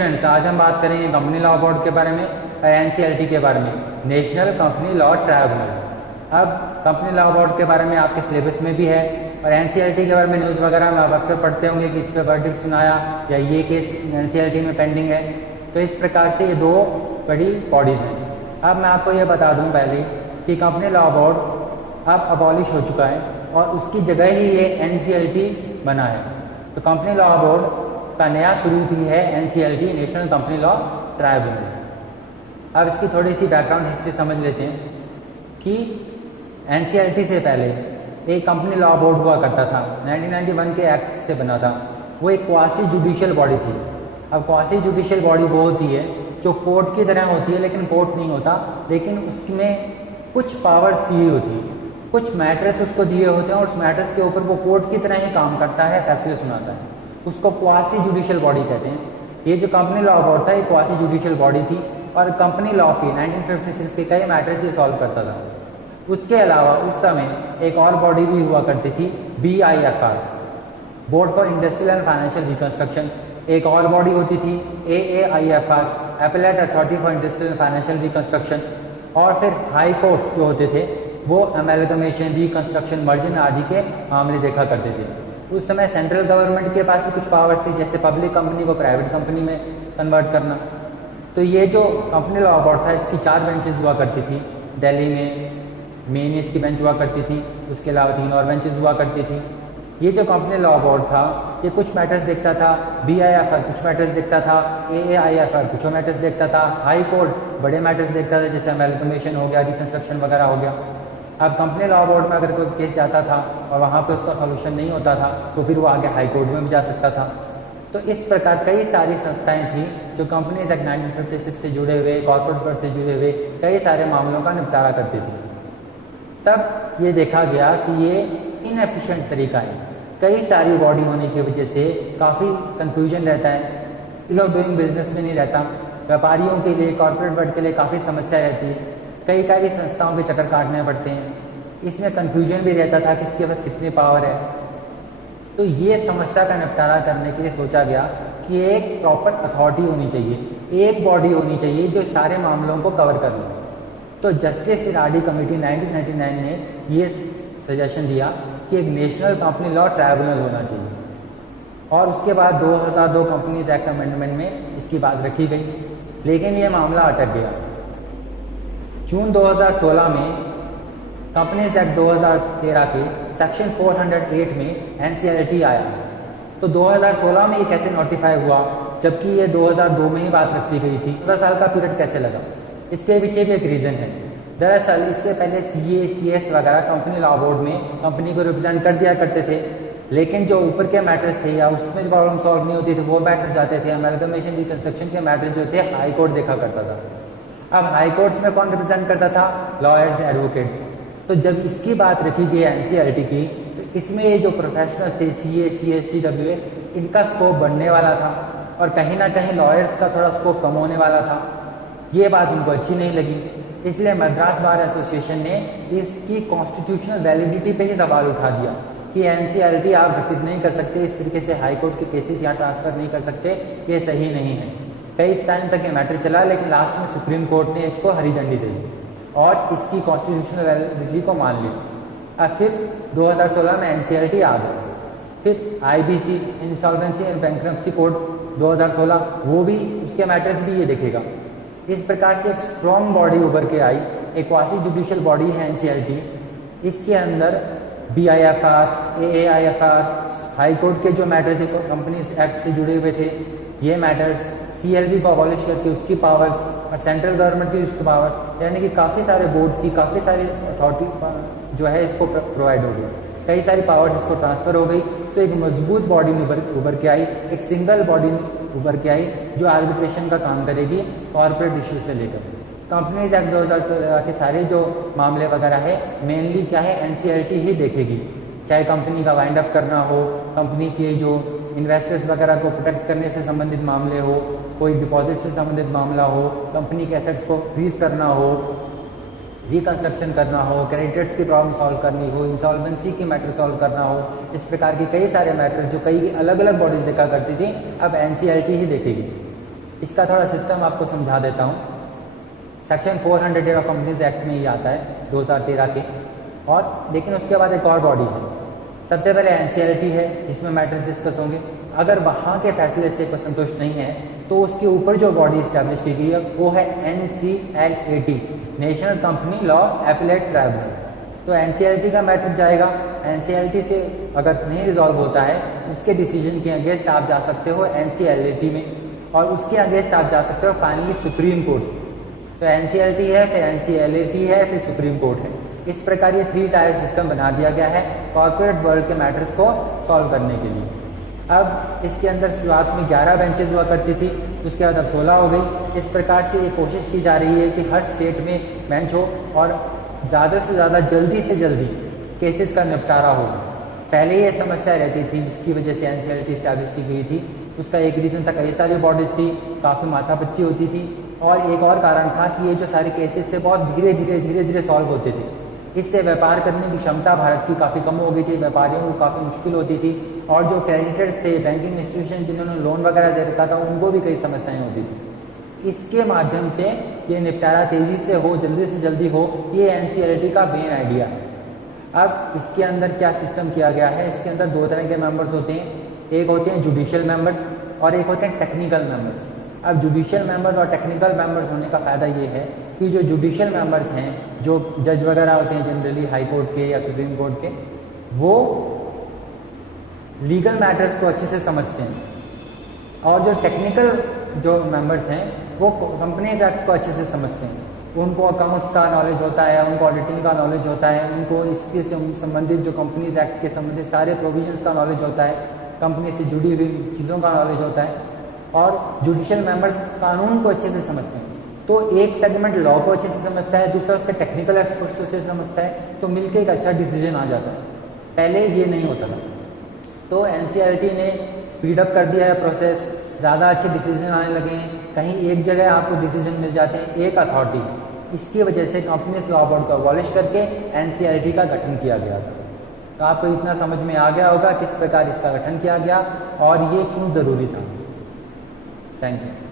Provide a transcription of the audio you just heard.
Students, आज हम बात करेंगे कंपनी लॉ बोर्ड के बारे में और एनसीएलटी के बारे में, नेशनल कंपनी लॉ ट्राइब्यूनल। अब कंपनी लॉ बोर्ड के बारे में आपके सिलेबस में भी है और एनसीएलटी के बारे में न्यूज़ वगैरह में आप अक्सर पढ़ते होंगे कि इस पर वर्डिक्ट सुनाया या ये केस एनसीएलटी में पेंडिंग है। तो इस प्रकार से ये दो बड़ी बॉडीज हैं। अब मैं आपको ये बता दूं पहले कि कंपनी लॉ बोर्ड अब अबॉलिश हो चुका है और उसकी जगह ही ये एनसीएलटी बना है। तो कंपनी लॉ बोर्ड का नया स्वरूप ही है NCLT, national company law tribunal. अब इसकी थोड़ी सी बैकग्राउंड हिस्ट्री समझ लेते हैं कि एनसीएलटी से पहले एक कंपनी लॉ बोर्ड हुआ करता था, 1991 के एक्ट से बना था। वो एक क्वासी जुडिशियल बॉडी थी। अब क्वासी जुडिशियल बॉडी वो होती है जो कोर्ट की तरह होती है लेकिन कोर्ट नहीं होता, लेकिन उसमें कुछ पावर्स दी होती है, कुछ मैटर्स उसको दिए होते हैं और उस मैटर्स के ऊपर वो कोर्ट की तरह ही काम करता है, फैसले सुनाता है। उसको क्वासी जुडिशियल बॉडी कहते हैं। ये जो कंपनी लॉ बोर्ड था ये क्वासी जुडिशियल बॉडी थी और कंपनी लॉ के 1956 के कई मैटर्स ये सॉल्व करता था। उसके अलावा उस समय एक और बॉडी भी हुआ करती थी, BIFR, board for industrial and financial reconstruction. एक और बॉडी होती थी AAIFR, appellate authority for industrial and financial reconstruction. और फिर हाई कोर्ट्स जो होते थे वो अमेलगमेशन, रिकंस्ट्रक्शन, मर्जन आदि के मामले देखा करते थे। उस समय सेंट्रल गवर्नमेंट के पास भी कुछ पावर थी, जैसे पब्लिक कंपनी को प्राइवेट कंपनी में कन्वर्ट करना। तो ये जो कंपनी लॉ बोर्ड था इसकी 4 बेंचेस हुआ करती थी दिल्ली में। मेन इसकी बेंच हुआ करती थी, उसके अलावा 3 और बेंचेस हुआ करती थी। ये जो कंपनी लॉ बोर्ड था ये कुछ मैटर्स देखता था, BIFR कुछ मैटर्स देखता था, AAIFR कुछ मैटर्स देखता था, हाई कोर्ट बड़े मैटर्स देखता था जैसे अमेलगमेशन हो गया, रिकंस्ट्रक्शन वगैरह हो गया। अब कंपनी लॉ बोर्ड में अगर कोई केस जाता था और वहाँ पे उसका सॉल्यूशन नहीं होता था तो फिर वो आगे हाई कोर्ट में भी जा सकता था। तो इस प्रकार कई सारी संस्थाएं थी जो कंपनीज एक्ट 1956 से जुड़े हुए, कॉर्पोरेट कोड से जुड़े हुए कई सारे मामलों का निपटारा करती थी। तब ये देखा गया कि ये इनएफिशिएंट तरीका है। कई सारी बॉडी होने की वजह से काफ़ी कंफ्यूजन रहता है, इज ऑफ डूइंग बिजनेस में नहीं रहता। व्यापारियों के लिए, कॉर्पोरेट वर्ल्ड के लिए काफ़ी समस्या रहती है, कई सारी संस्थाओं के चक्कर काटने पड़ते हैं। इसमें कंफ्यूजन भी रहता था किसके पास कितनी पावर है। तो ये समस्या का निपटारा करने के लिए सोचा गया कि एक प्रॉपर अथॉरिटी होनी चाहिए, एक बॉडी होनी चाहिए जो सारे मामलों को कवर कर ले। तो जस्टिस इराडी कमेटी 1999 ने ये सजेशन दिया कि एक नेशनल कंपनी लॉ ट्राइब्यूनल होना चाहिए और उसके बाद 2002 कंपनीज एक्ट अमेंडमेंट में इसकी बात रखी गई, लेकिन ये मामला अटक गया। जून 2016 में कंपनीज एक्ट 2013 के सेक्शन 408 में एनसीएलटी आया। तो 2016 में ये कैसे नोटिफाई हुआ जबकि ये 2002 में ही बात रखी गई थी? 14 साल का पीरियड कैसे लगा? इसके पीछे भी एक रीजन है। दरअसल इससे पहले CA, CS वगैरह कंपनी लॉ बोर्ड में कंपनी को रिप्रेजेंट कर दिया करते थे, लेकिन जो ऊपर के मैटर्स थे या उसमें जो प्रॉब्लम सॉल्व नहीं होती थी वो मैटर्स जाते थे, अमेलगमेशन, रिकंस्ट्रक्शन के मैटर्स जो थे हाई कोर्ट देखा करता था। अब हाई कोर्ट्स में कौन रिप्रेजेंट करता था? Lawyers, advocates. तो जब इसकी बात रखी गई एनसीएलटी की तो इसमें ये जो प्रोफेशनल थे CA, CS, CWA, इनका स्कोप बढ़ने वाला था और कहीं ना कहीं लॉयर्स का थोड़ा स्कोप कम होने वाला था। ये बात उनको अच्छी नहीं लगी, इसलिए मद्रास बार एसोसिएशन ने इसकी कॉन्स्टिट्यूशनल वैलिडिटी पे ही सवाल उठा दिया कि एनसीएलटी आप गठित नहीं कर सकते, इस तरीके से हाई कोर्ट के केसेस यहाँ ट्रांसफर नहीं कर सकते, ये सही नहीं है। कई टाइम तक ये मैटर चला लेकिन लास्ट में सुप्रीम कोर्ट ने इसको हरी झंडी दे दी और इसकी कॉन्स्टिट्यूशनल वैलिडिटी को मान ली। अब फिर 2016 में एनसीएलटी आ गया। फिर IBC, insolvency and bankruptcy code 2016, वो भी उसके मैटर्स भी ये देखेगा। इस प्रकार से एक स्ट्रॉन्ग बॉडी उभर के आई, एक क्वासी जुडिशियल बॉडी है एनसीएलटी। इसके अंदर BIFR, AAIFR, हाई कोर्ट के जो मैटर्स कंपनीज एक्ट से जुड़े हुए थे ये मैटर्स, CLB को अबॉलिश करके उसकी पावर्स और सेंट्रल गवर्नमेंट की उसकी पावर्स, यानी कि काफ़ी सारे बोर्ड्स की काफ़ी सारी अथॉरिटी जो है इसको प्रोवाइड हो गई, कई सारी पावर्स इसको ट्रांसफर हो गई। तो एक मजबूत बॉडी उभर के आई, एक सिंगल बॉडी उभर के आई जो आर्बिट्रेशन का काम करेगी कॉर्पोरेट इश्यू से लेकर। कंपनीज एक्ट 2013 के सारे जो मामले वगैरह है मेनली क्या है एनसीएलटी ही देखेगी, चाहे कंपनी का वाइंड अप करना हो, कंपनी के जो इन्वेस्टर्स वगैरह को प्रोटेक्ट करने से संबंधित मामले हो, कोई डिपॉजिट से संबंधित मामला हो, कंपनी के एसेट्स को फ्रीज करना हो, रिकंस्ट्रक्शन करना हो, क्रेडिटर्स की प्रॉब्लम सॉल्व करनी हो, इंसॉल्वेंसी की मैटर सॉल्व करना हो, इस प्रकार के कई सारे मैटर्स जो कई अलग अलग बॉडीज देखा करती थी अब एनसीएलटी ही देखेगी। इसका थोड़ा सिस्टम आपको समझा देता हूँ। सेक्शन 400 ऑफ कंपनीज एक्ट में ये आता है 2013 के, और लेकिन उसके बाद एक और बॉडी है। सबसे पहले एनसीएलटी है जिसमें मैटर्स डिस्कस होंगे। अगर वहाँ के फैसले से कोई संतुष्ट नहीं है तो उसके ऊपर जो बॉडी स्टैब्लिश की गई है वो है NCLAT, national company law appellate tribunal. तो एनसीएलटी का मैटर जाएगा, एनसीएलटी से अगर नहीं रिजॉल्व होता है उसके डिसीजन के अगेंस्ट आप जा सकते हो NCLAT में, और उसके अगेंस्ट आप जा सकते हो फाइनली सुप्रीम कोर्ट। तो एनसीएलटी है, फिर NCLAT है, फिर सुप्रीम कोर्ट है। इस प्रकार ये 3 टायर सिस्टम बना दिया गया है कॉर्पोरेट वर्ल्ड के मैटर्स को सॉल्व करने के लिए। अब इसके अंदर शुरुआत में 11 बेंचेस हुआ करती थी, उसके बाद अब 16 हो गई। इस प्रकार से ये कोशिश की जा रही है कि हर स्टेट में बेंच हो और ज़्यादा से ज़्यादा जल्दी से जल्दी केसेस का निपटारा हो। पहले ये समस्या रहती थी जिसकी वजह से एनसीएलटी स्टैब्लिश की गई थी। उसका एक रीज़न था कई सारी बॉडीज थी, काफ़ी माथापच्ची होती थी, और एक और कारण था कि ये जो सारे केसेस थे बहुत धीरे धीरे सॉल्व होते थे। इससे व्यापार करने की क्षमता भारत की काफ़ी कम हो गई थी, व्यापारियों को काफ़ी मुश्किल होती थी, और जो क्रेडिटर्स थे, बैंकिंग इंस्टीट्यूशन जिन्होंने लोन वगैरह दे रखा था, उनको भी कई समस्याएं होती थी। इसके माध्यम से ये निपटारा तेज़ी से हो, जल्दी से जल्दी हो, ये एनसीएलटी का मेन आइडिया है। अब इसके अंदर क्या सिस्टम किया गया है, इसके अंदर 2 तरह के मेंबर्स होते हैं। एक होते हैं जुडिशियल मेंबर्स और एक होते हैं टेक्निकल मेंबर्स। अब जुडिशियल मेंबर्स और टेक्निकल मेंबर्स होने का फ़ायदा ये है कि जो जुडिशियल मेंबर्स हैं, जो जज वगैरह होते हैं जनरली हाई कोर्ट के या सुप्रीम कोर्ट के, वो लीगल मैटर्स को अच्छे से समझते हैं, और जो टेक्निकल जो मेंबर्स हैं वो कंपनीज एक्ट को अच्छे से समझते हैं। उनको अकाउंट्स का नॉलेज होता है, उनको ऑडिटिंग का नॉलेज होता है, उनको इसके संबंधित जो कंपनीज एक्ट के संबंधित सारे प्रोविजंस का नॉलेज होता है, कंपनी से जुड़ी हुई चीज़ों का नॉलेज होता है, और जुडिशियल मेंबर्स कानून को अच्छे से समझते हैं। तो एक सेगमेंट लॉ को अच्छे से समझता है, दूसरा उसके टेक्निकल एक्सपर्ट्स को अच्छे से समझता है, तो मिलकर एक अच्छा डिसीजन आ जाता है। पहले ये नहीं होता था। तो एनसीएलटी ने स्पीड अप कर दिया है प्रोसेस, ज़्यादा अच्छे डिसीजन आने लगे हैं। कहीं एक जगह आपको डिसीजन मिल जाते हैं, एक अथॉरिटी। इसकी वजह से कंपनीज लॉ बोर्ड को अबॉलिश करके एनसीएलटी का गठन किया गया था। तो आपको इतना समझ में आ गया होगा किस प्रकार इसका गठन किया गया और ये क्यों ज़रूरी था। Thank you.